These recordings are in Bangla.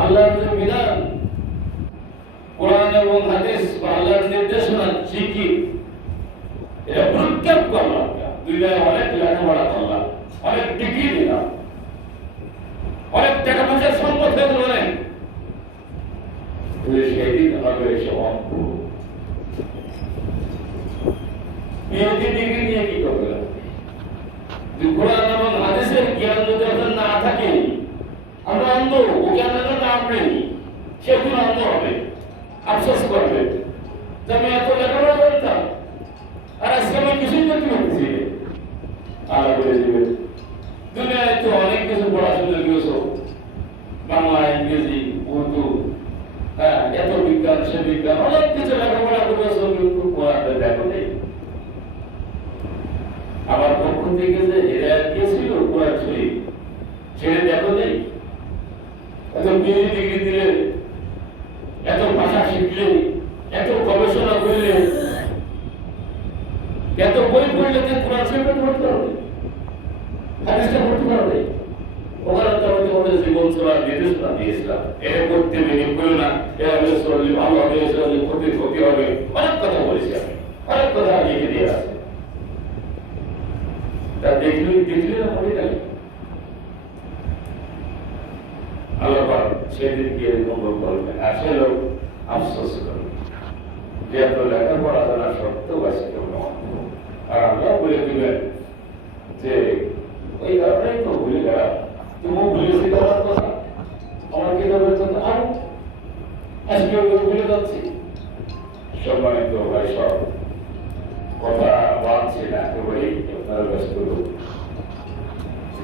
আল্লাহর যে বিধান, কোরআন এবং হাদিস বা আল্লাহর নির্দেশনা শিখি এটা প্রত্যাপ করলাম দুনিয়ায় অনেক লেখাপড়া করলাম, অনেক ডিগ্রি দিলাম, অনেক টাকা পয়সার সম্পদ হয়ে অনেক। সেদিন হবে এসে অঙ্ক ডিগ্রি নিয়ে কি করবে? কোরআন এবং হাদিসের জ্ঞান যদি আপনার না থাকে অন্ধ জ্ঞানের হ্যাঁ এত বিজ্ঞান, সে বিজ্ঞান, অনেক কিছু লেখাপড়া করেছ কিন্তু পড়াতে দেখো নেই। আমার পক্ষ থেকে যে হেদায়ত কে ছিল কোরআন শরীফ ছেড়ে দেখো নেই। এত পিএইচডি ডিগ্রি দিলে এত ভাষা শিখলে এত গবেষণা করলে এত বই পড়লে যে কোরআন শরীফে পড়তে হবে হাদিসটা পড়তে পারবে? ওখানে তো আমি তোমাদের জীবন চলার নির্দেশনা দিয়েছিলাম। এটা করতে মেনে করো না এটা হলে চললে ভালো হবে হলে ক্ষতি ক্ষতি হবে। অনেক কথা বলেছি আমি, অনেক কথা লিখে দিয়ে আছে তা দেখলে দেখলে না মনে গেলে আল্লাহ সেদিন গিয়ে মঙ্গল করবে আসে লোক আফসোস করবে যে এত লেখাপড়া জানা সত্ত্বেও আছে কেউ আর আল্লাহ বলে দিবেন যে, ওই কারণেই তো ভুলে গেলাম। তুমি ভুলেছি তোমার কথা। আমার কিতাবের জন্য আর আজকে ভুলে যাচ্ছি। সম্মানিত ভাই সব, কথা বাড়ছে না, একেবারেই আপনারা ব্যস্ত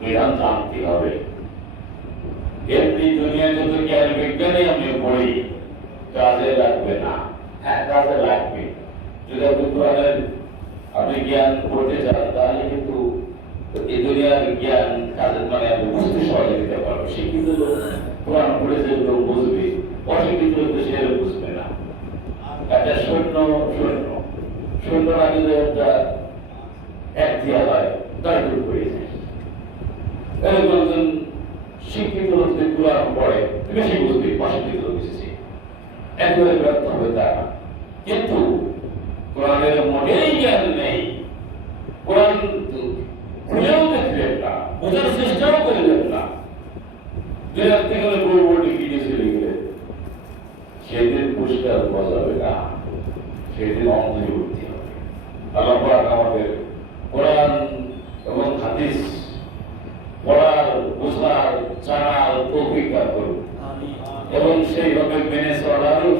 বিধান জানতে হবে। এমনি দুনিয়া যত জ্ঞান বিজ্ঞানে আমি পড়ি, কাজে লাগবে না। হ্যাঁ কাজে লাগবে। যদি আপনি আপনি জ্ঞান পড়তে চান, তাহলে কিন্তু এই দুনিয়ার জ্ঞান কাজে মানে বুঝতে সহযোগিতা পারবে শিক্ষিত লোক কোরআন পড়ে যে বুঝবে, অশিক্ষিত লোক তো সে বুঝবে না। একটা শূন্য শূন্য শূন্য আগে যে একটা এক দেওয়া হয়, তার দূর করে যায়। এরকম একজন শিক্ষিত লোক যদি কোরআন পড়ে বেশি বুঝবে অশিক্ষিত লোক একবারে ব্যর্থ হবে তা কিন্তু কোরআনের মোটেই জ্ঞান নেই। কোরআন খুলেও দেখলেন না, বোঝার চেষ্টাও করলেন না। দুই রাত্রি গেলে বই বই কিনে চলে গেলেন। সেদিন পুরস্কার পাওয়া যাবে না। সেদিন অন্তরে উঠতে হবে। আল্লাহ আমাদের কোরআন এবং হাদিস পড়ার বোঝার জানার তৌফিক দান করুন এবং সেইভাবে মেনে চলারও